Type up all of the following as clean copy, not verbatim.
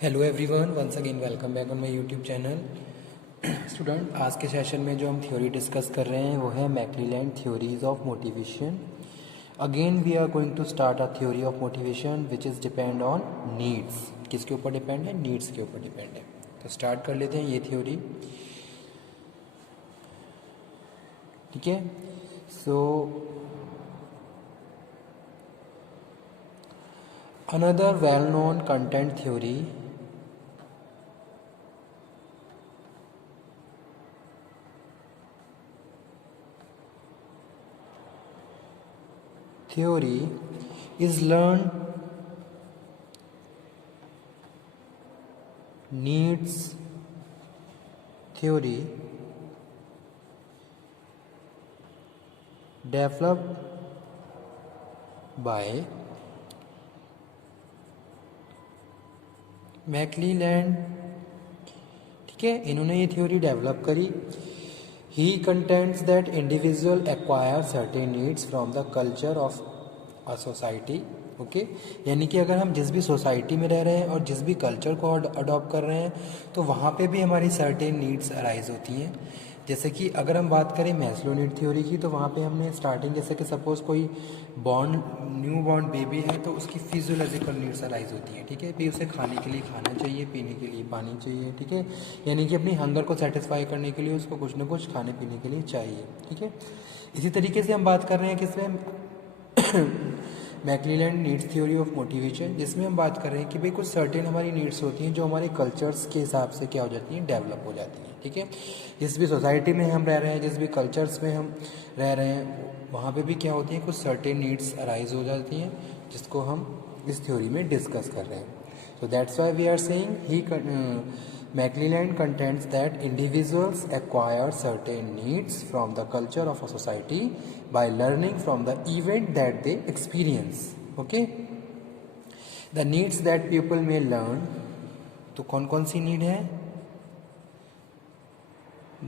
Hello everyone, once again welcome back on my YouTube channel. Student, आज के session में जो हम थ्योरी डिस्कस कर रहे हैं वो है McClelland theories of motivation. Again we are going to start a theory of motivation which is depend on needs. किसके ऊपर डिपेंड है? नीड्स के ऊपर डिपेंड है। तो स्टार्ट कर लेते हैं ये थ्योरी। ठीक है, सो another well-known content theory is learned needs theory developed by मैक्लीलैंड। ठीक है, इन्होंने ये थ्योरी डेवलप करी। He contents that individual acquire certain needs from the culture of a society. Okay, यानी कि अगर हम जिस भी सोसाइटी में रह रहे हैं और जिस भी कल्चर को अडॉप्ट कर रहे हैं तो वहाँ पे भी हमारी सर्टेन नीड्स अराइज होती हैं। जैसे कि अगर हम बात करें मैस्लो नीड थ्योरी की, तो वहाँ पे हमने स्टार्टिंग, जैसे कि सपोज कोई न्यू बॉर्न बेबी है तो उसकी फिजियोलॉजिकल नीड्स अराइज होती हैं। ठीक है, फिर उसे खाने के लिए खाना चाहिए, पीने के लिए पानी चाहिए। ठीक है, यानी कि अपनी हंगर को सेटिस्फाई करने के लिए उसको कुछ ना कुछ खाने पीने के लिए चाहिए। ठीक है, इसी तरीके से हम बात कर रहे हैं किसमें मैक्लीलैंड नीड्स थ्योरी ऑफ मोटिवेशन, जिसमें हम बात कर रहे हैं कि भाई कुछ सर्टेन हमारी नीड्स होती हैं जो हमारे कल्चर्स के हिसाब से क्या हो जाती हैं, डेवलप हो जाती हैं। ठीक है, जिस भी सोसाइटी में हम रह रहे हैं, जिस भी कल्चर्स में हम रह रहे हैं, वहाँ पे भी क्या होती हैं, कुछ सर्टेन नीड्स अराइज हो जाती हैं जिसको हम इस थ्योरी में डिस्कस कर रहे हैं। So that's why we are saying he Maclelland contends that individuals acquire certain needs from the culture of a society by learning from the event that they experience. Okay? The needs that people may learn. तो कौन कौन सी need है?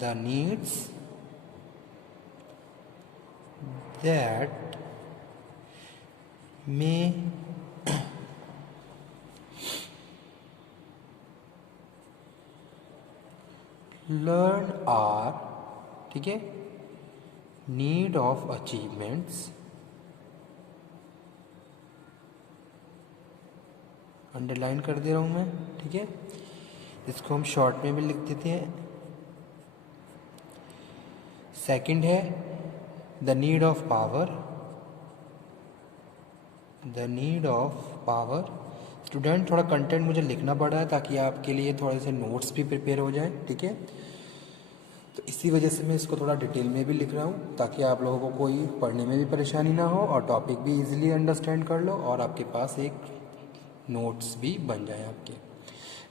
The needs that may learn are, ठीक है, need of achievements, underline कर दे रहा हूं मैं। ठीक है, इसको हम शॉर्ट में भी लिख देते हैं। सेकंड है the need of power, the need of power. Student, थोड़ा कंटेंट मुझे लिखना पड़ा है ताकि आपके लिए थोड़े से नोट्स भी प्रिपेयर हो जाएं। ठीक है, तो इसी वजह से मैं इसको थोड़ा डिटेल में भी लिख रहा हूँ ताकि आप लोगों को कोई पढ़ने में भी परेशानी ना हो और टॉपिक भी इजीली अंडरस्टैंड कर लो और आपके पास एक नोट्स भी बन जाए आपके।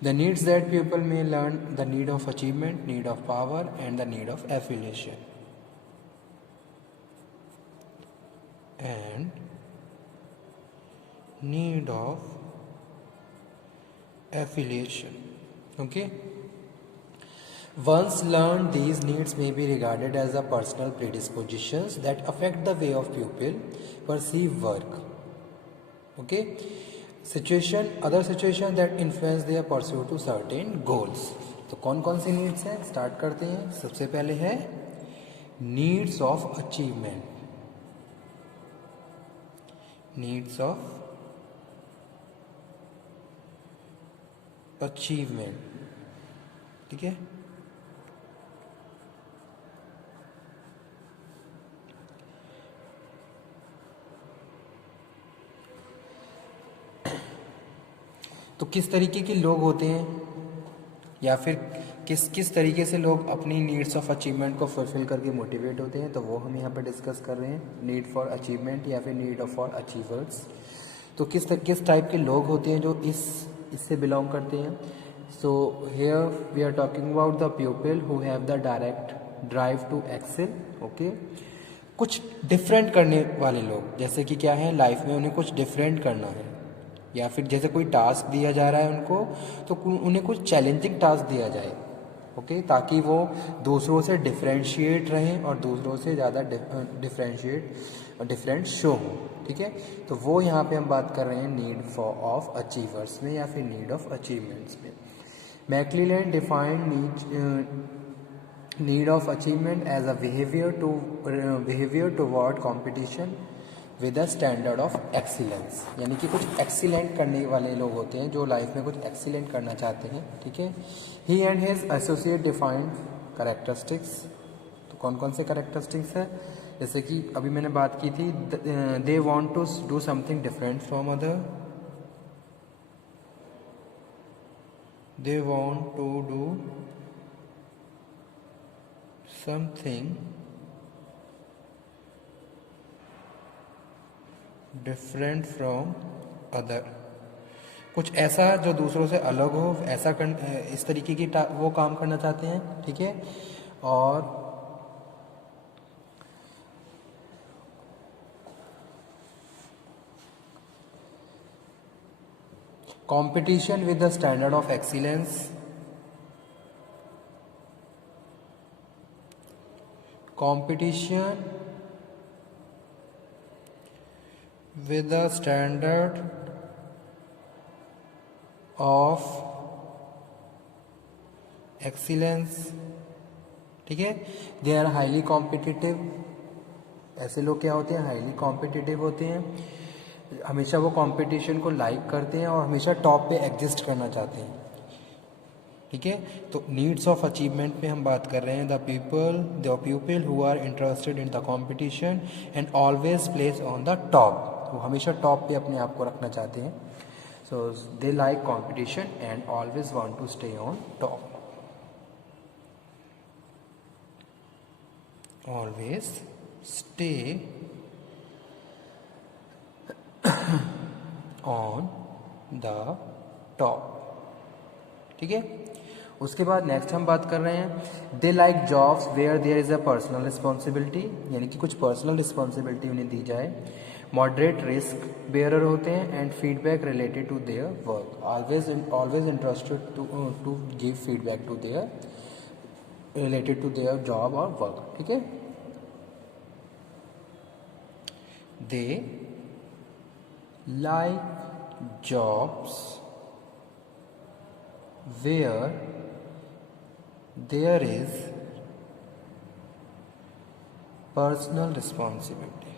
द नीड्स दैट पीपल में learn, the need of achievement, need of power and the need of affiliation and need of affiliation. Okay, once learned, these needs may be regarded as the personal predispositions that affect the way of pupil perceive work. Okay, other situation that influence their pursuit to certain goals. तो कौन कौन सी needs हैं, start करते हैं। सबसे पहले है needs of achievement, needs of achievement. ठीक है, तो किस तरीके के लोग होते हैं या फिर किस तरीके से लोग अपनी नीड्स ऑफ अचीवमेंट को फुलफिल करके मोटिवेट होते हैं, तो वो हम यहाँ पर डिस्कस कर रहे हैं। नीड फॉर अचीवमेंट या फिर नीड ऑफ फॉर अचीवर्स। तो किस टाइप के लोग होते हैं जो इससे बिलोंग करते हैं। So here we are talking about the people who have the direct drive to excel. Okay, कुछ डिफरेंट करने वाले लोग, जैसे कि क्या है, लाइफ में उन्हें कुछ डिफरेंट करना है या फिर जैसे कोई टास्क दिया जा रहा है उनको, तो उन्हें कुछ चैलेंजिंग टास्क दिया जाए। ओके, ताकि वो दूसरों से डिफरेंशिएट रहें और दूसरों से ज़्यादा डिफरेंशिएट डिफरेंट शो हो, ठीक है। तो वो यहाँ पे हम बात कर रहे हैं नीड फॉर ऑफ अचीवर्स में या फिर नीड ऑफ अचीवमेंट्स में। McClelland defined need of achievement as a behaviour toward competition with a standard of excellence, यानी कि कुछ एक्सीलेंट करने वाले लोग होते हैं जो लाइफ में कुछ एक्सीलेंट करना चाहते हैं, ठीक है। He and his associate defined characteristics, तो कौन कौन से कैरेक्टरिस्टिक्स है, जैसे कि अभी मैंने बात की थी, they want to do something different from other, they want to do something different from other, कुछ ऐसा जो दूसरों से अलग हो, ऐसा इस तरीके की वो काम करना चाहते हैं, ठीक है। और competition with the standard of excellence, competition with the standard of excellence, ठीक है। दे आर हाईली कॉम्पिटिटिव, ऐसे लोग क्या होते हैं, हाईली कॉम्पिटिटिव होते हैं, हमेशा वो कंपटीशन को लाइक करते हैं और हमेशा टॉप पे एग्जिस्ट करना चाहते हैं, ठीक है। तो नीड्स ऑफ अचीवमेंट में हम बात कर रहे हैं the people who are interested in the competition and always place on the top, वो हमेशा टॉप पे अपने आप को रखना चाहते हैं। So they like competition and always want to stay on top, always stay on the top, ठीक है। उसके बाद नेक्स्ट हम बात कर रहे हैं they like jobs where there is a personal responsibility, यानी कि कुछ पर्सनल रिस्पॉन्सिबिलिटी उन्हें दी जाए। मॉडरेट रिस्क बेयरर होते हैं and feedback related to their work, always interested to give feedback to their related to their job और work, ठीक है। They like jobs where there is personal responsibility,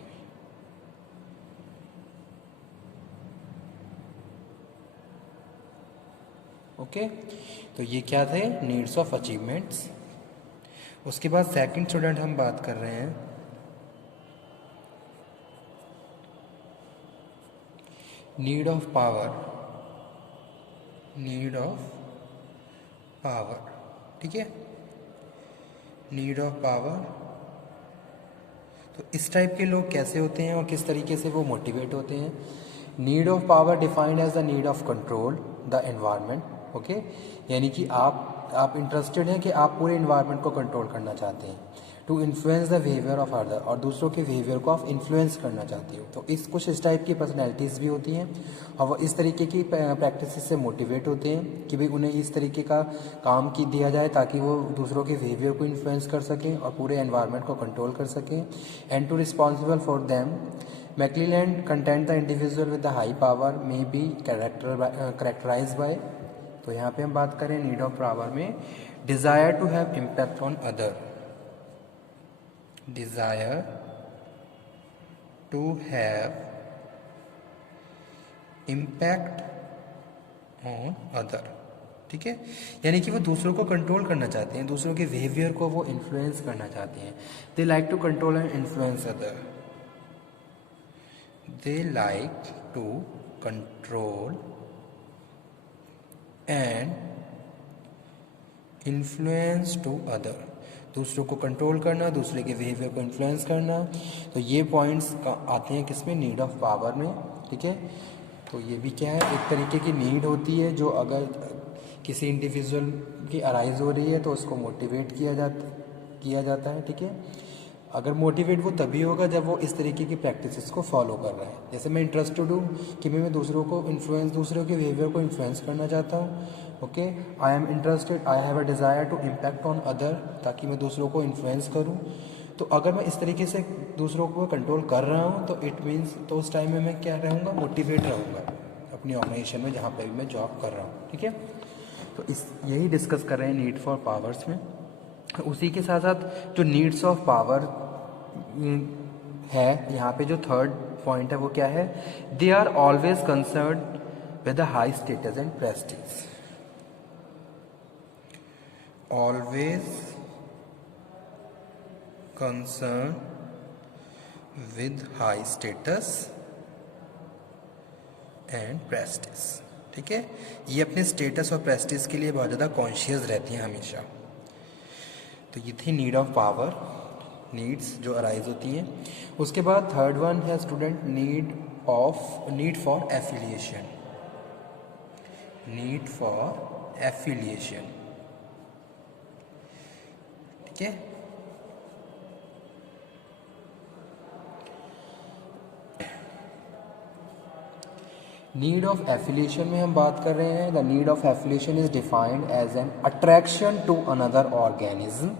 okay. तो ये क्या थे नीड्स ऑफ अचीवमेंट्स। उसके बाद सेकंड स्टूडेंट हम बात कर रहे हैं need of power, need of power, ठीक है। नीड ऑफ पावर, तो इस टाइप के लोग कैसे होते हैं और किस तरीके से वो मोटिवेट होते हैं। Need of power defined as the need of control the environment, okay, यानी कि आप इंटरेस्टेड हैं कि आप पूरे इन्वायरमेंट को कंट्रोल करना चाहते हैं। To influence the behaviour of other, और दूसरों के बिहेवियर को आप इन्फ्लुएंस करना चाहते हो। तो इस कुछ इस टाइप की पर्सनैलिटीज़ भी होती हैं और वो इस तरीके की प्रैक्टिस से मोटिवेट होते हैं कि भाई उन्हें इस तरीके का काम की दिया जाए ताकि वो दूसरों के बिहेवियर को इन्फ्लुएंस कर सकें और पूरे एनवायरनमेंट को कंट्रोल कर सकें। And to responsible for them, McClelland content the individual with the high power may be characterise by, तो यहाँ पे हम बात करें नीड ऑफ पावर में desire to have impact on other, desire to have impact on other, ठीक है। यानी कि वो दूसरों को कंट्रोल करना चाहते हैं, दूसरों के बिहेवियर को वो इन्फ्लुएंस करना चाहते हैं। They like to control and influence other, they like to control and influence to other, दूसरों को कंट्रोल करना, दूसरे के बिहेवियर को इन्फ्लुएंस करना। तो ये पॉइंट्स आते हैं किसमें, नीड ऑफ पावर में, ठीक है। तो ये भी क्या है, एक तरीके की नीड होती है जो अगर किसी इंडिविजुअल की अराइज हो रही है तो उसको मोटिवेट किया जाता है, ठीक है। अगर मोटिवेट वो तभी होगा जब वो इस तरीके की प्रैक्टिसेस को फॉलो कर रहा है। जैसे मैं इंटरेस्टेड हूँ कि मैं दूसरों के बिहेवियर को इन्फ्लुएंस करना चाहता हूँ, okay. I am interested, I have a desire to impact on other, ताकि मैं दूसरों को इन्फ्लुएंस करूँ। तो अगर मैं इस तरीके से दूसरों को कंट्रोल कर रहा हूँ तो इट मीन्स तो उस टाइम में मैं क्या रहूँगा, मोटिवेट रहूँगा अपनी ऑर्गेनाइजेशन में जहाँ पे भी मैं जॉब कर रहा हूँ। ठीक है, तो इस यही डिस्कस कर रहे हैं नीड फॉर पावर्स में। उसी के साथ साथ जो नीड्स ऑफ पावर है, यहाँ पे जो थर्ड पॉइंट है वो क्या है, they are always concern with the high status and prestige. Always concern with high status and prestige. ठीक है, ये अपने स्टेटस और प्रेस्टीज के लिए बहुत ज़्यादा कॉन्शियस रहती हैं हमेशा। तो ये थी नीड ऑफ पावर, नीड्स जो अराइज होती हैं। उसके बाद थर्ड वन है student need for affiliation. Need for affiliation. ठीक है, नीड ऑफ एफिलिएशन में हम बात कर रहे हैं। The need of affiliation is defined as an attraction to another organism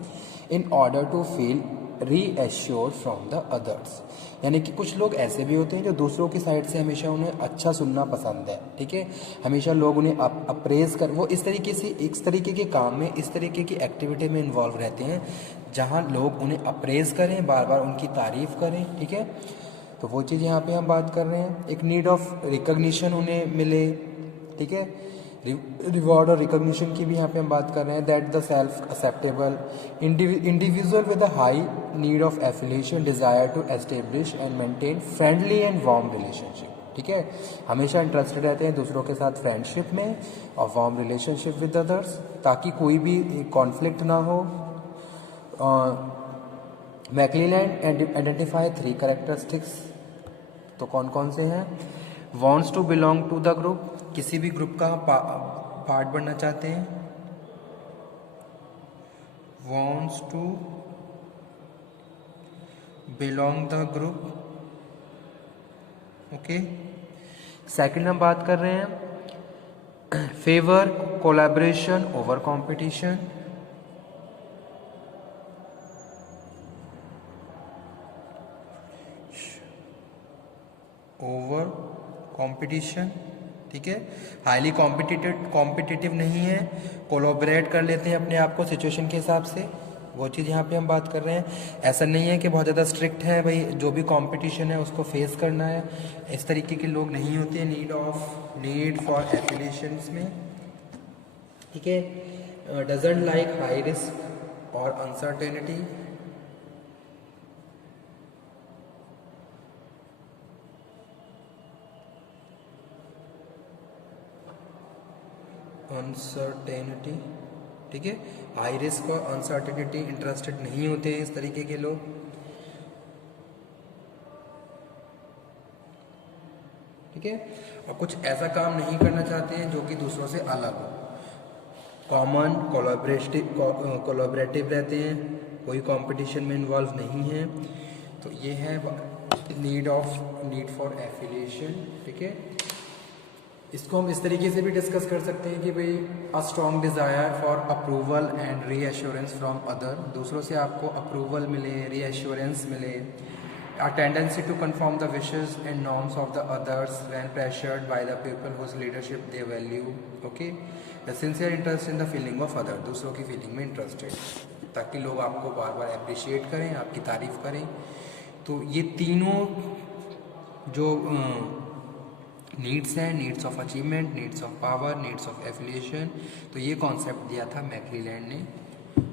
in order to feel reassured from the others. यानी कि कुछ लोग ऐसे भी होते हैं जो दूसरों की साइड से हमेशा उन्हें अच्छा सुनना पसंद है। ठीक है, हमेशा लोग उन्हें अप्रेज कर, वो इस तरीके से इस तरीके के काम में, इस तरीके की एक्टिविटी में इन्वॉल्व रहते हैं जहाँ लोग उन्हें अप्रेज करें, बार बार उनकी तारीफ करें। ठीक है, तो वो चीज़ यहाँ पे हम बात कर रहे हैं। एक नीड ऑफ रिकॉग्निशन उन्हें मिले। ठीक है, रिवॉर्ड और रिकॉग्निशन की भी यहाँ पे हम बात कर रहे हैं। That the self acceptable individual with a high need of affiliation desire to establish and maintain friendly and warm relationship. ठीक है, हमेशा इंटरेस्टेड रहते हैं दूसरों के साथ फ्रेंडशिप में और वार्म रिलेशनशिप विद अदर्स, ताकि कोई भी कॉन्फ्लिक्ट ना हो। McClelland identify 3 characteristics. तो कौन कौन से हैं? Wants to belong to the group, किसी भी ग्रुप का पार्ट बनना चाहते हैं। Wants to belong the group. Okay, second हम बात कर रहे हैं favour collaboration over competition. Over competition. ठीक है, हाईली कॉम्पिटिटिव नहीं है, कोलैबोरेट कर लेते हैं अपने आप को सिचुएशन के हिसाब से, वो चीज़ यहाँ पे हम बात कर रहे हैं। ऐसा नहीं है कि बहुत ज़्यादा स्ट्रिक्ट है, भाई जो भी कंपटीशन है उसको फेस करना है, इस तरीके के लोग नहीं होते हैं नीड फॉर एफिलिएशंस में। ठीक है, डजंट लाइक हाई रिस्क और अनसर्टेनिटी। अनसर्टेनिटी। ठीक है, हाई रिस्क और अनसर्टेनिटी इंटरेस्टेड नहीं होते हैं इस तरीके के लोग। ठीक है, और कुछ ऐसा काम नहीं करना चाहते हैं जो कि दूसरों से अलग हो। कॉमन कोलैबोरेटिव रहते हैं, कोई कंपटीशन में इन्वॉल्व नहीं है। तो ये है नीड फॉर एफिलिएशन। ठीक है, इसको हम इस तरीके से भी डिस्कस कर सकते हैं कि भाई a strong desire for approval and reassurance from other, दूसरों से आपको अप्रूवल मिले, रीएश्योरेंस मिले। A tendency to confirm the wishes and norms of the others when pressured by the people whose leadership they value. Okay, the sincere interest in the feeling of other, दूसरों की feeling में interested, ताकि लोग आपको बार बार appreciate करें, आपकी तारीफ करें। तो ये तीनों जो नीड्स हैं, needs of achievement, needs of power, needs of affiliation, तो ये कॉन्सेप्ट दिया था मैक्लेलैंड ने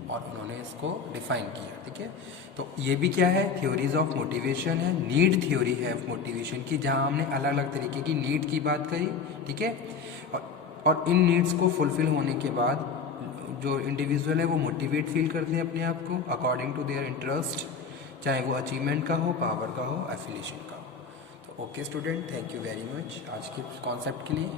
और उन्होंने इसको डिफाइन किया। ठीक है, तो ये भी क्या है, थ्योरीज ऑफ मोटिवेशन है, नीड थ्योरी है मोटिवेशन की, जहाँ हमने अलग अलग तरीके की नीड की बात करी। ठीक है, और इन नीड्स को फुलफिल होने के बाद जो इंडिविजुअल है वो मोटिवेट फील करते हैं अपने आप को अकॉर्डिंग टू देयर इंटरेस्ट, चाहे वो अचीवमेंट का हो, पावर का हो, एफिलिएशन का हो। तो okay student, thank you very much आज के कॉन्सेप्ट के लिए।